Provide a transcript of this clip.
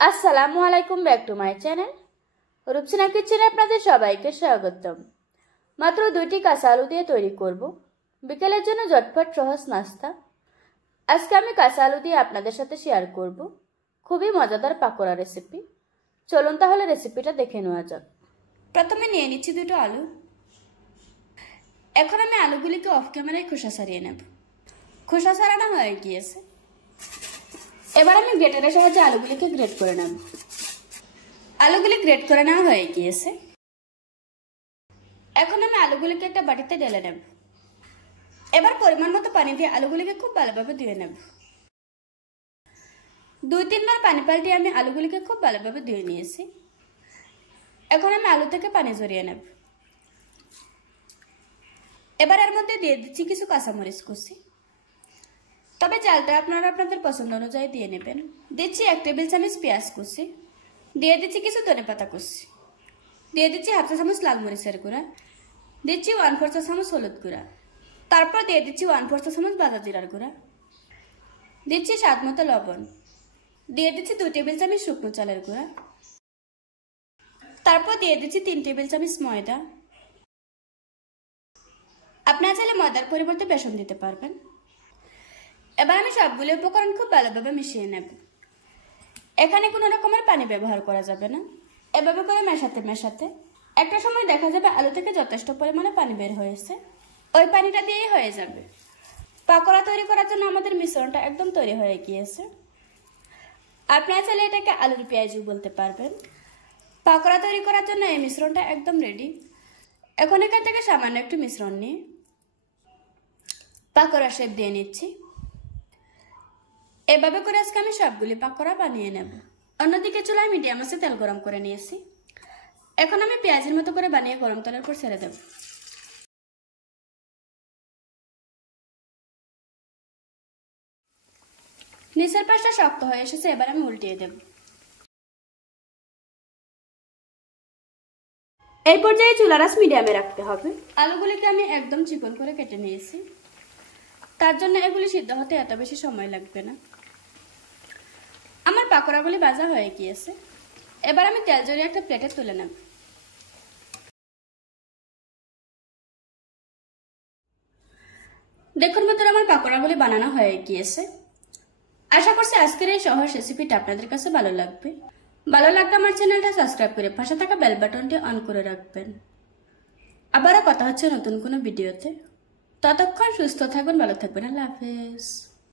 আসসালামু আলাইকুম, back to my channel Rupsina কিচেনে আপনাদের সবাইকে স্বাগতম। মাত্র 2টি কাঁচা আলু দিয়ে তৈরি করব বিকেলের জন্য ঝটপট সহজ নাস্তা। আজকে আমি কাঁচা আলু দিয়ে আপনাদের সাথে শেয়ার করব খুবই মজাদার পাকোড়া রেসিপি। চলুন তাহলে রেসিপিটা দেখে নেওয়া যাক। প্রথমে নিয়ে নিচ্ছি 2টো আলু। এখন আমি আলুগুলিকে অফ ক্যামেরায় খোসা ছাড়িয়ে নেব। খোসা ছাড়ানো হয়ে গিয়েছে। এবার আমি গ্রেটারের সাহায্যে আলুগুলিকে গ্রেট করে নেব। আলুগুলি গ্রেট করে নেওয়া হয়ে গিয়েছে। এখন আমি আলুগুলিকে একটা বাটিতে ঢেলে নেব। এবার পরিমাণ মতো পানি দিয়ে আলুগুলিকে খুব ভালোভাবে ধুয়ে নেব। 2-3 বার পানি পাল্টিয়ে আমি আলুগুলিকে খুব ভালোভাবে ধুয়ে নিয়েছি। এখন আমি আলু থেকে পানি ঝরিয়ে নেব। এবার এর মধ্যে দিয়ে দিচ্ছি কিছু কাঁচামরিচ কুচি, তবে ঝালটা আপনারা আপনাদের পছন্দ অনুযায়ী দিয়ে নেবেন। দিচ্ছি 1 টেবিল চামচ পেঁয়াজ কুচি, দিয়ে দিচ্ছি কিছু ধনেপাতা কুচি, দিয়ে দিচ্ছি হাফ চা চামচ লাল মরিচের গুঁড়া, দিচ্ছি 1/4 চা চামচ হলুদ গুঁড়া, তারপর দিয়ে দিচ্ছি 1/4 চা চামচ ভাজা জিরার গুঁড়া, দিচ্ছি স্বাদ মতো লবণ, দিয়ে দিচ্ছি 2 টেবিল চামচ শুকনো চালের গুঁড়া, তারপর দিয়ে দিচ্ছি 3 টেবিল চামচ ময়দা। আপনারা চাইলে ময়দার পরিবর্তে বেসন দিতে পারবেন। এবার আমি সবগুলো উপকরণ খুব ভালোভাবে মিশিয়ে নেব। এখানে কোনো রকমের পানি ব্যবহার করা যাবে না। এভাবে করে মেশাতে মেশাতে একটা সময় দেখা যাবে আলু থেকে যথেষ্ট পরিমাণে পানি বের হয়েছে। ওই পানিটা দিয়েই হয়ে যাবে। পাকোড়া তৈরি করার জন্য আমাদের মিশ্রণটা একদম তৈরি হয়ে গিয়েছে। আপনারা চাইলে এটাকে আলুর পেঁয়াজু বলতে পারবেন। পাকোড়া তৈরি করার জন্য এই মিশ্রণটা একদম রেডি। এখন এখান থেকে সামান্য একটু মিশ্রণ নিয়ে পাকোড়া শেপ দিয়ে নিচ্ছি। এভাবে করে আজকে আমি সবগুলি পাকোড়া বানিয়ে নেব। অন্যদিকে চুলায় মিডিয়াম আঁচে তেল গরম করে নিয়েছি। এখন আমি পেঁয়াজের মতো করে বানিয়ে গরম তেলের উপর ছেড়ে দেব। নিচের পাশটা শক্ত হয়ে এসেছে, এবার আমি উল্টিয়ে দেব। এই পর্যায়ে চুলার আঁচ মিডিয়ামে রাখতে হবে। আলুগুলিকে আমি একদম চিকন করে কেটে নিয়েছি, তার জন্য এগুলি সিদ্ধ হতে এত বেশি সময় লাগবে না। আমার পাকোড়াগুলি ভাজা হয়ে গিয়েছে। এবার আমি তেল জড়িয়ে একটা প্লেটে তুলে নেব। দেখুন বন্ধুরা, আমার পাকোড়াগুলি বানানো হয়ে গিয়েছে। আশা করছি আজকের এই সহজ রেসিপিটা আপনাদের কাছে ভালো লাগবে। ভালো লাগলে আমার চ্যানেলটা সাবস্ক্রাইব করে পাশে থাকা বেল বাটনটি অন করে রাখবেন। আবারও কথা হচ্ছে নতুন কোনো ভিডিওতে। ততক্ষণ সুস্থ থাকবেন, ভালো থাকবেন। আল্লাহ হাফেজ।